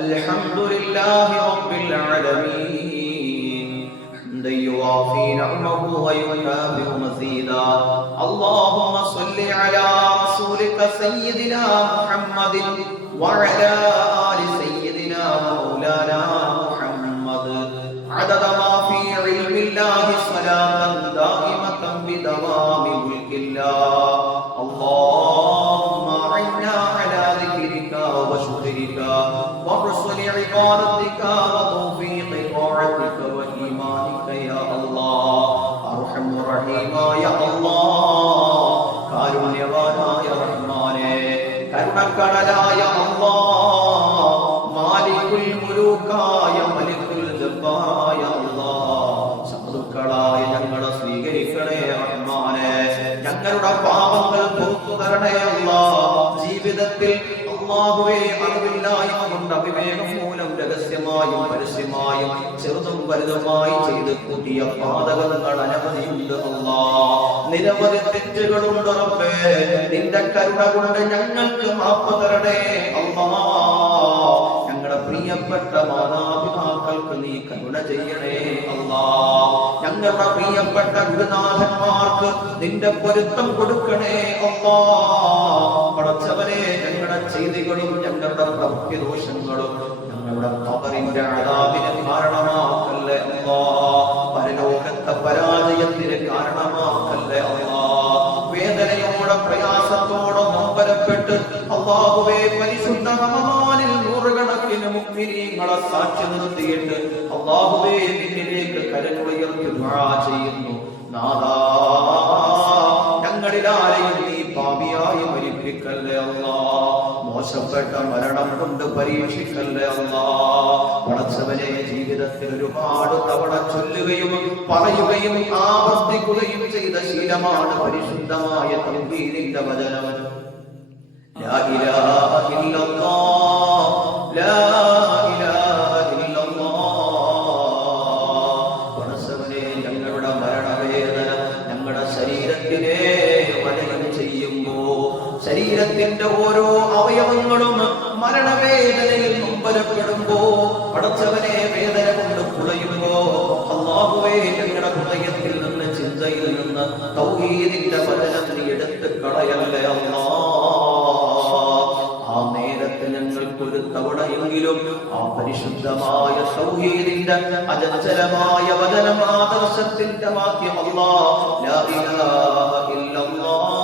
അൽഹംദുലില്ലാഹി റബ്ബിൽ ആലമീൻ ഹംദൻ യുവാഫി നിഅമഹു വയുകാഫിഉ മസീദാ അല്ലാഹുമ്മ സ്വല്ലി അലാ റസൂലിക സയ്യിദിനാ മുഹമ്മദിൻ വഅലാ ആലി സയ്യിദിനാ മൗലാനാ മുഹമ്മദ് അദദ മാ ഫീ ഇൽമില്ലാഹി സ്വലാത്തൻ ദായിമതൻ ബിദവാമി മുൽക്കില്ലാഹ് اللهم أعنا على ذكرك وشكرك وحسن عبادتك وتوفيق طاعتك وإيمانك يا الله أرحم الراحمين يا الله കാരുണ്യവാനായ റഹ്മാനേ കരുണക്കടലായ അല്ലാഹ് മാലികുൽ മുലൂക്കായ മലികുൽ ജബ്ബാറായ അല്ലാഹ് സാധുക്കളായ ഞങ്ങളെ സ്വീകരിക്കണേ റഹ്മാനേ ഞങ്ങളുടെ പാപങ്ങൾ പുറത്തു തരണേ അല്ലാഹ് ജീവിതത്തിൽ അല്ലാഹുവേ അറിവില്ലായ്മ കൊണ്ട് അവിവേകം മൂലം രഹസ്യമായും പരസ്യമായും ചെറുതും വലുതുമായി ചെയ്ത് കൂട്ടിയ പാതകങ്ങൾ അനവധിയുണ്ട് അല്ലാഹ് നിരവധി തെറ്റുകളുണ്ട് റബ്ബേ നിന്റെ കരുണ കൊണ്ട് ഞങ്ങൾക്ക് മാപ്പ് തരണേ അല്ലാഹ് ഞങ്ങളുടെ പ്രിയപ്പെട്ട മാതാപിതാക്കൾക്ക് നീ കരുണ ചെയ്യണേ അല്ലാഹ് ഞങ്ങളുടെ പ്രിയപ്പെട്ട ഗുരുനാഥന്മാർക്ക് നിന്റെ പൊരുത്തം കൊടുക്കണേ അല്ലാഹ് പടച്ചവനെ ഞങ്ങളുടെ ചെയ്തികളും ഞങ്ങളുടെ പ്രവൃത്തിദോഷങ്ങളും ഞങ്ങളുടെ ഖബറിന്റെ അദാബിന് കാരണമാക്കല്ലേ അല്ലാഹ് പരലോകത്തെ പരാജയത്തിന് കാരണമാക്കല്ലേ അല്ലാഹ് വേദനയോടെ പ്രയാസത്തോടെ നൊമ്പരപ്പെട്ട് അല്ലാഹുവേ പരിശുദ്ധ റമദാനിൽ നൂറുകണക്കിന് മുഅ്മിനീങ്ങളെ സാക്ഷി നിർത്തിയിട്ട് അല്ലാഹുവേ നിന്നിലേക്ക് കരങ്ങളുയർത്തി ദുആ ചെയ്യുന്നു നാഥാ ഞങ്ങളിൽ ആരെയും നീ പാപിയായി മരിപ്പിക്കല്ലേ അല്ലാഹ് മോശപ്പെട്ട മരണം കൊണ്ട് പരീക്ഷിക്കല്ലേ അല്ലാഹ് പടച്ചവനെ ജീവിതത്തിൽ ഒരുപാട് തവണ ചൊല്ലുകയും പറയുകയും ആവർത്തിക്കുകയും ചെയ്ത ശീലമാണ് പരിശുദ്ധമായ തൗഹീദിന്റെ വചനം ലാ ഇലാഹ ഇല്ലല്ലാഹ് ലാ ഇലാഹ ഇല്ലല്ലാഹ് പടച്ചവനെ ഞങ്ങളുടെ മരണവേദന ഞങ്ങളുടെ ശരീരത്തിനെ വലയം ചെയ്യുമ്പോൾ ശരീരത്തിന്റെ ഓരോ അവയവങ്ങളും മരണവേദനയിൽ നൊമ്പരപ്പെടുമ്പോ പടച്ചവനെ വേദന കൊണ്ട് കുളയുമ്പോ അല്ലാഹുവേ ഞങ്ങളുടെ ഹൃദയത്തിൽ നിന്ന് ചിന്തയിൽ നിന്ന് തൗഹീദിന്റെ വചനം നീ എടുത്ത് കളയല്ലേ അല്ലാഹ് ആ നേരത്തെ ഞങ്ങൾക്കൊരു തവണയെങ്കിലും ആ പരിശുദ്ധമായ തൗഹീദിന്റെ അചഞ്ചലമായ വചനം ആദർശത്തിന്റെ വാക്യം അല്ലാഹ് ലാ ഇലാഹ ഇല്ലല്ലാഹ്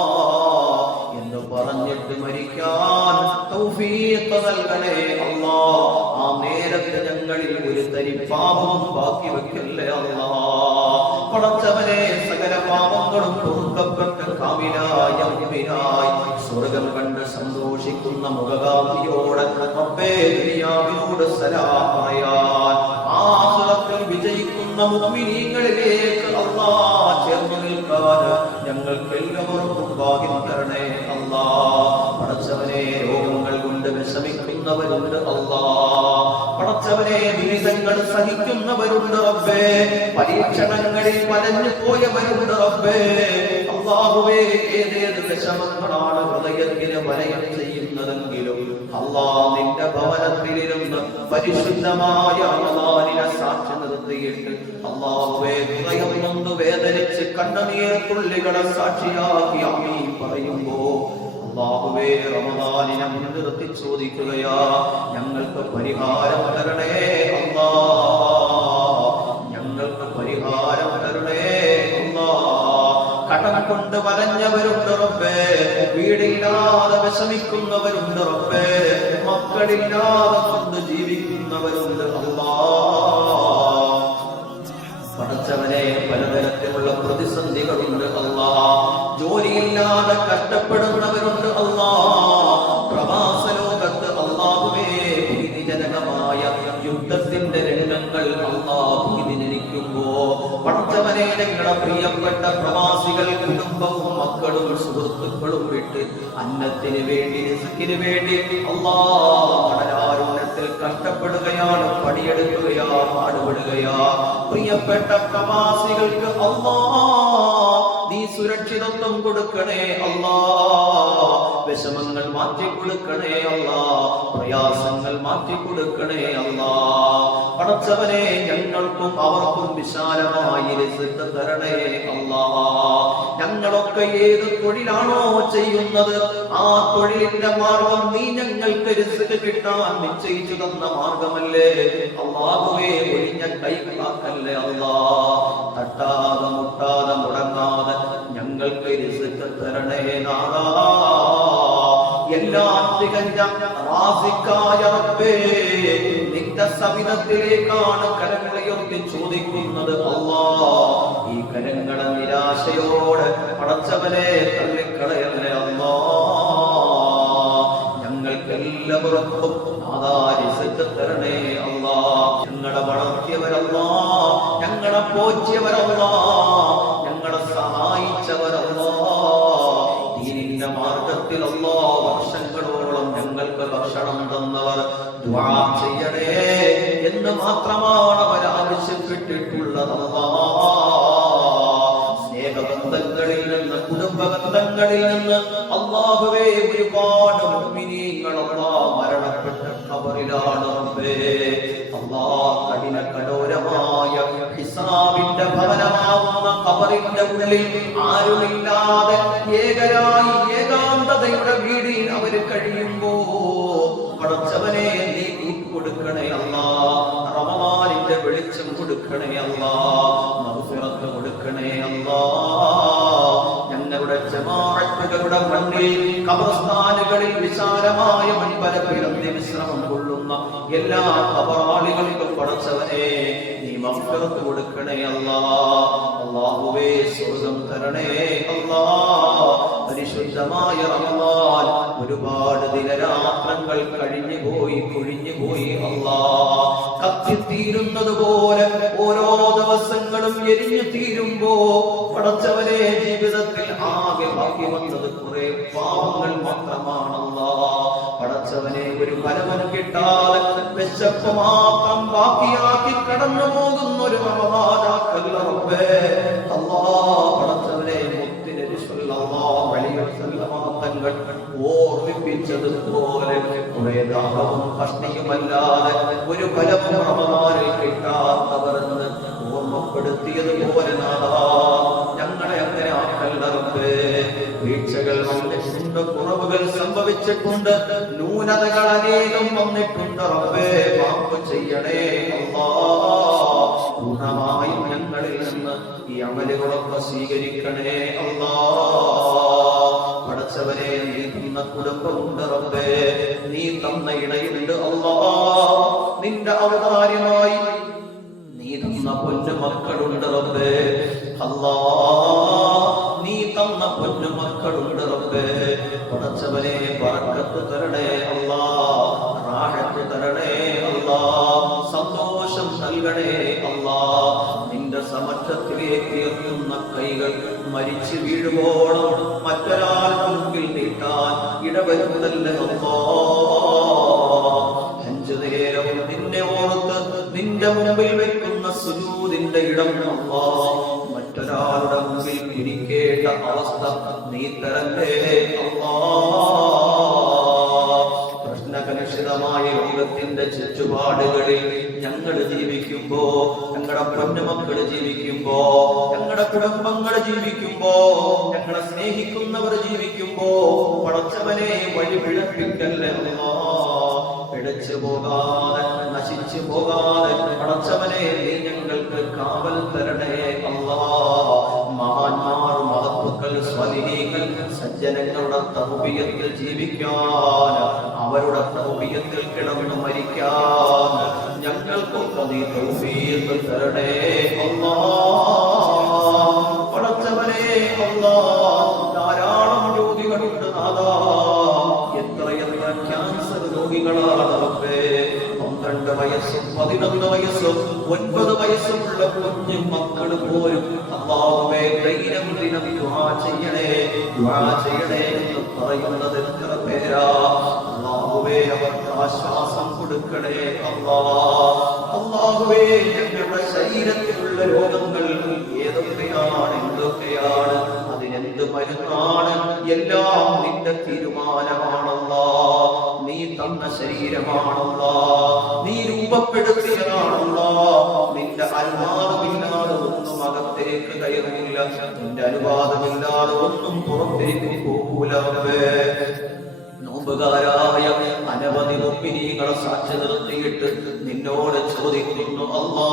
എന്ന് പറഞ്ഞിട്ട് മരിക്കാൻ തൗഫീഖ് നൽകണേ അല്ലാഹ് ആ നേരത്തെ ഞങ്ങളിൽ ഒരു തരി പാപവും ബാക്കി വെക്കല്ലേ അല്ലാഹ് പടച്ചവനെ സകല പാപങ്ങളും പൊറുക്കപ്പെട്ട് കാമിലായ മുഅ്മിനായി സ്വർഗ്ഗം കണ്ട് സന്തോഷിക്കുന്ന മുഖകാന്തിയോടെ റബ്ബേ ദുനിയാവിനോട് സലാം പറയാൻ ആഖിറത്തിൽ വിജയിക്കുന്ന മുഅ്മിനീങ്ങളിലേക്ക് അല്ലാഹ് ചേർന്ന് നിൽക്കാൻ ഞങ്ങൾക്ക് എല്ലാവർക്കും ഭാഗ്യം തരണേ അല്ലാഹ് പടച്ചവനെ രോഗങ്ങൾ കൊണ്ട് വിഷമിക്കുന്നവരുണ്ട് അല്ലാഹ് പടച്ചവനെ ദുരിതങ്ങൾ സഹിക്കുന്നവരുണ്ട് റബ്ബേ പരീക്ഷണങ്ങളിൽ വലഞ്ഞു പോയവരുണ്ട് റബ്ബേ അല്ലാഹുവേ ഏതേത് വിഷമങ്ങളാണ് ഹൃദയത്തിന് വലയം ചെയ്യുന്നതെങ്കിലും അല്ലാഹ് നിന്റെ ഭവനത്തിലിരുന്ന് പരിശുദ്ധമായ റമദാനിനെ സാക്ഷി നിർത്തിയിട്ട് അല്ലാഹുവേ ഹൃദയം നൊന്ത് വേദനിച്ച് കണ്ണുനീർ തുള്ളികളെ സാക്ഷിയാക്കി ആമീൻ പറയുമ്പോ അല്ലാഹുവേ റമദാനിനെ മുൻനിർത്തി ചോദിക്കുകയാ ഞങ്ങൾക്ക് പരിഹാരം തരണേ അല്ലാഹ് ഞങ്ങൾക്ക് പരിഹാരം തരണേ അല്ലാഹ് കടം കൊണ്ട് വലഞ്ഞവരുണ്ട് റബ്ബേ വീടില്ലാതെ വിഷമിക്കുന്നവരുണ്ട് റബ്ബേ മക്കളില്ലാതെ കൊണ്ട് ജീവിക്കുന്നവരുണ്ട് അല്ലാഹ് പടച്ചവനെ പലതരത്തിലുള്ള പ്രതിസന്ധികളുണ്ട് അല്ലാഹ് ജോലിയില്ലാതെ കഷ്ടപ്പെടുന്നവരുണ്ട് അല്ലാഹ് പ്രവാസ ലോകത്ത് അല്ലാഹുവേ ഭീതിജനകമായ യുദ്ധത്തിന്റെ രംഗങ്ങൾ അല്ലാഹ് ഭീതിജനിക്കുമ്പോ പടച്ചവനെ ഞങ്ങളുടെ പ്രിയപ്പെട്ട പ്രവാസികൾ കുടുംബവും മക്കളും സുഹൃത്തുക്കളും വിട്ട് അന്നത്തിന് വേണ്ടി റിസ്കിന് വേണ്ടി അല്ലാഹ് കടലാരുണ്യത്തിൽ കഷ്ടപ്പെടുകയാണ് പണിയെടുക്കുകയാ പാടുപെടുകയാ പ്രിയപ്പെട്ട പ്രവാസികൾക്ക് അല്ലാഹ് നീ സുരക്ഷിതത്വം കൊടുക്കണേ അല്ലാ. വിഷമങ്ങൾ മാറ്റി കൊടുക്കണേ അല്ലാ. പ്രയാസങ്ങൾ മാറ്റി കൊടുക്കണേ അല്ലാ. പടച്ചവനെ ഞങ്ങൾക്കും അവർക്കും വിശാലമായി റിസ്ക് തരണേ അല്ലാ. ഞങ്ങളൊക്കെ ഏത് തൊഴിലാണോ ചെയ്യുന്നത് ആ തൊഴിലിന്റെ മാർഗം നീ ഞങ്ങൾക്ക് റിസ്ക് കിട്ടാൻ നിശ്ചയിച്ചു തന്ന മാർഗമല്ലേ അല്ലാഹുവേ. ഒഴിഞ്ഞ കൈകളാക്കല്ലേ അല്ലാ. തട്ടാതെ മുട്ടാതെ മുടങ്ങാതെ ഞങ്ങൾക്ക് റിസ്ക് തരണേ നാഥാ. എല്ലാം തികഞ്ഞ റാസിക്കായ റബ്ബേ, നിന്റെ സവിധത്തിലേക്കാണ് കരങ്ങളുയർത്തി ചോദിക്കുന്നത് അല്ലാ. ഈ കരങ്ങളെ നിരാശയോടെ പടച്ചവനെ തള്ളിക്കളയല്ലേ അല്ലാ. ഞങ്ങൾക്കെല്ലാവർക്കും റിസ്ക് തരണേ അല്ലാ. ഞങ്ങളെ വളർത്തിയവരല്ലാ, ഞങ്ങളെ പോറ്റിയവരല്ലാ, ഞങ്ങളെ സഹായിച്ചവരല്ലാ. ദീനിന്റെ മാർഗത്തിൽ അല്ലാ വർഷങ്ങളോളം ഞങ്ങൾക്ക് ഭക്ഷണം തന്നവർ ദുആ ചെയ്യണേ എന്ന് മാത്രമാണ് അവർ ആവശ്യപ്പെട്ടിട്ടുള്ളതല്ലാ. സ്നേഹബന്ധങ്ങളിൽ നിന്ന് കുടുംബബന്ധങ്ങളിൽ നിന്ന് അല്ലാഹുവേ ഒരുപാട് മുഅ്മിനീങ്ങൾ അല്ലാ മരണപ്പെട്ട ഖബറിലാണ് റബ്ബേ. അല്ലാ കഠിന കഠോരമായ ഹിസാബിന്റെ ഭവനമാവുന്ന ഖബറിന്റെ ഉള്ളിൽ ആരുമില്ലാതെ ഏകരായി ഏകാന്തതയുടെ വീടിൽ അവർ കഴിയുമ്പോ പടച്ചവനെ നീ കൊടുക്കണേ അല്ലാ. റമളാനിന്റെ വെളിച്ചം കൊടുക്കണേ അല്ലാ. മഗ്ഫിറത്ത് കൊടുക്കണേ അല്ലാ. ഞങ്ങളുടെ ജമാഅത്തുകളുടെ മണ്ണിൽ ഖബർസ്ഥാനുകളിൽ വിശാലമായ മൺപരപ്പിൽ വിശ്രമം കൊള്ളുന്ന എല്ലാ ഖബറാളികൾക്കും പടച്ചവനെ നീ മഗ്ഫിറത്ത് കൊടുക്കണേ അല്ലാ. അല്ലാഹുവേ സ്വർഗ്ഗം തരണേ അല്ലാ. പരിശുദ്ധമായ റമളാൻ ഒരുപാട് ദിനരാത്രങ്ങൾ കഴിഞ്ഞു പോയി അല്ലാ. കത്തിത്തീരുന്നത് പോലെ ഓരോ ദിവസങ്ങളും എരിഞ്ഞു തീരുമ്പോ പടച്ചവനെ ജീവിതത്തിൽ ആകെ ബാക്കി വന്നത് കുറെ പാവങ്ങൾ മാത്രമാണല്ലാ. പടച്ചവനെ ഒരു ഫലം കിട്ടാതെ വിശപ്പ് മാത്രം ബാക്കിയാക്കി കടന്നു പോകുന്ന ഒരു റമളാനാക്കല്ല റബ്ബേ അല്ലാ. പടച്ചവനെ മുത്തുനബി സ്വല്ലല്ലാഹു അലൈഹി വസല്ലം തങ്ങൾ ഓർമ്മിപ്പിച്ചതുപോലെ കുറെ ദാഹവും കഷ്ടിയുമല്ലാതെ ഒരു ഫലം റമളാനിൽ കിട്ടാത്തവരെന്ന് ഓർമ്മപ്പെടുത്തിയതുപോലെ നാഥാ ഞങ്ങളെ അങ്ങനെ ആക്കല്ല റബ്ബേ. വീഴ്ചകൾ വന്നിട്ടുണ്ട്, കുറവുകൾ സംഭവിച്ചിട്ടുണ്ട്, ന്യൂനതകൾ അനേകം വന്നിട്ടുണ്ട് റബ്ബേ. മാഫ് ചെയ്യണേ അല്ലാ. പൂർണ്ണമായും ഞങ്ങളിൽ നിന്ന് ഈ അമലുകളൊക്കെ സ്വീകരിക്കണേ അല്ലാ. പടച്ചവനെ നീ തന്ന കുടുംബമുണ്ട് റബ്ബേ, നീ തന്ന ഇണയുണ്ട് അല്ലാ. നിന്റെ അവതാരമായി നീ തന്ന പൊന്നു മക്കളുണ്ട് റബ്ബേ അല്ലാ. നീ തന്ന പൊന്നു മക്കളുണ്ട് റബ്ബേ. പടച്ചവനെ ബറക്കത്ത് തരണേ അല്ലാ. റാഹത്ത് തരണേ അല്ലാ. സന്തോഷം നൽകണേ അല്ലാ. നിന്റെ സമക്ഷത്തിലേക്ക് ഉയർത്തുന്ന കൈകൾ മരിച്ചു വീഴുവോളം മറ്റൊരാൾക്ക് മുമ്പിൽ നീട്ടാൻ ഇടവരുന്നതല്ലേ അല്ലാ. 5 നേരവും നിന്നെ ഓർത്ത് നിന്റെ മുമ്പിൽ വെക്കുന്ന സുജൂദിന്റെ ഇടം അല്ലാ. മറ്റൊരാളുടെ മുമ്പിൽ ഇരിക്കേണ്ട അവസ്ഥ നീ തരണ്ടേ അല്ലാ. പ്രശ്നകലുഷിതമായ ലോകത്തിന്റെ ചുറ്റുപാടുകളിൽ ഞങ്ങൾ ജീവിക്കുമ്പോ, ഞങ്ങളുടെ പൊന്നുമക്കൾ ജീവിക്കുമ്പോ, ഞങ്ങളുടെ കുടുംബങ്ങൾ ജീവിക്കുമ്പോ, ഞങ്ങളെ സ്നേഹിക്കുന്നവർ ജീവിക്കുമ്പോ പടച്ചവനെ വഴി പിഴപ്പിക്കല്ലേ അല്ലാ. പിഴച്ചു പോകാതെ നശിച്ചു പോകാതെ പടച്ചവനെ നീ ഞങ്ങൾക്ക് കാവൽ തരണേ അല്ലാ. മഹാന്മാർ, മഹത്തുക്കൾ, സ്വാലിഹീങ്ങൾ, സജ്ജനങ്ങളുടെ തൗബിയത്തിൽ ജീവിക്കാൻ, അവരുടെ തൗബിയത്തിൽ കിടന്ന് മരിക്കാൻ ഞങ്ങൾക്കൊക്കെ നീ തൗഫീഖ് തരണേ അല്ലാ. പടച്ചവനെ അല്ലാ, ധാരാളം രോഗികളുണ്ട് നാഥാ. എത്രയെത്ര ക്യാൻസർ രോഗികളാണ് റബ്ബേ. 12 വയസ്സും 11 വയസ്സും 9 വയസ്സുമുള്ള കുഞ്ഞു മക്കൾ പോലും അല്ലാഹുവേ ദൈനംദിനം ദുആ ചെയ്യണേ എന്ന് പറയുന്നത് എത്ര പേരാ. അല്ലാഹുവേ അവർക്ക് ആശ്വാസം കൊടുക്കണേ അല്ലാ. അല്ലാഹുവേ ഞങ്ങളുടെ ശരീരത്തിലുള്ള രോഗങ്ങൾ ഏതൊക്കെയാണ്, എന്തൊക്കെയാണ്, അതിനെ മരുന്നാണ്, എല്ലാം നിന്റെ തീരുമാനമാണല്ലാ. നീ തന്ന ശരീരമാണല്ലാ, നീ രൂപപ്പെടുത്തിയതാണല്ലാ. നിന്റെ അനുവാദമില്ലാതെ ഒന്നും അകത്തേക്ക് കയറില്ല, നിന്റെ അനുവാദമില്ലാതെ ഒന്നും പുറത്തേക്ക് പോകൂല. നോമ്പുകാരായ അനവധി മുഅ്മിനീങ്ങളെ സാക്ഷി നിർത്തിയിട്ട് നിന്നോട് ചോദിക്കുന്നു അല്ലാ,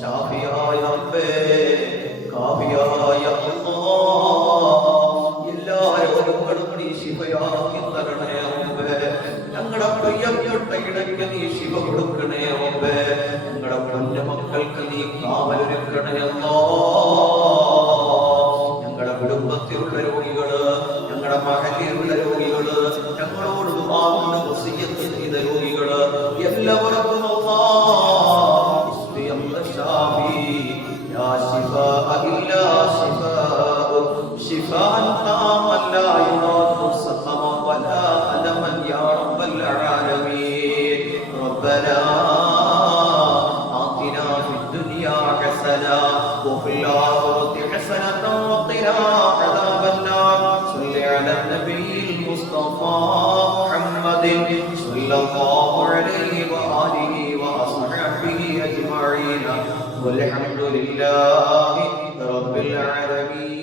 ഷാഫിയായ റബ്ബേ, കാഫിയായ അല്ലാഹ്, എല്ലാ രോഗങ്ങളും നീ ശിഫയാക്കി തരണേ റബ്ബേ. ഞങ്ങളുടെ പ്രിയപ്പെട്ട ഇടയ്ക്ക് നീ ശിഫ കൊടുക്കണേ റബ്ബേ. ഞങ്ങളുടെ കുഞ്ഞുമക്കൾക്ക് നീ കാവലൊരുക്കണേ അല്ലാഹ്. ഞങ്ങളുടെ കുടുംബത്തിലുള്ള രോഗികള്, ഞങ്ങളുടെ മഹല്ലിലുള്ള രോഗികള്, ഞങ്ങളോട് ദുആ വസിയ്യത്ത് ചെയ്ത രോഗികള് എല്ലാവർക്കും شفاء تاما لا يغادر سقما ولا ألما يا رب العالمين. ربنا آتنا في الدنيا حسنة وفي الآخرة حسنة وقنا عذاب النار. صل على النبي المصطفى محمد صلى الله عليه وآله وأصحابه أجمعين والحمد لله رب العالمين.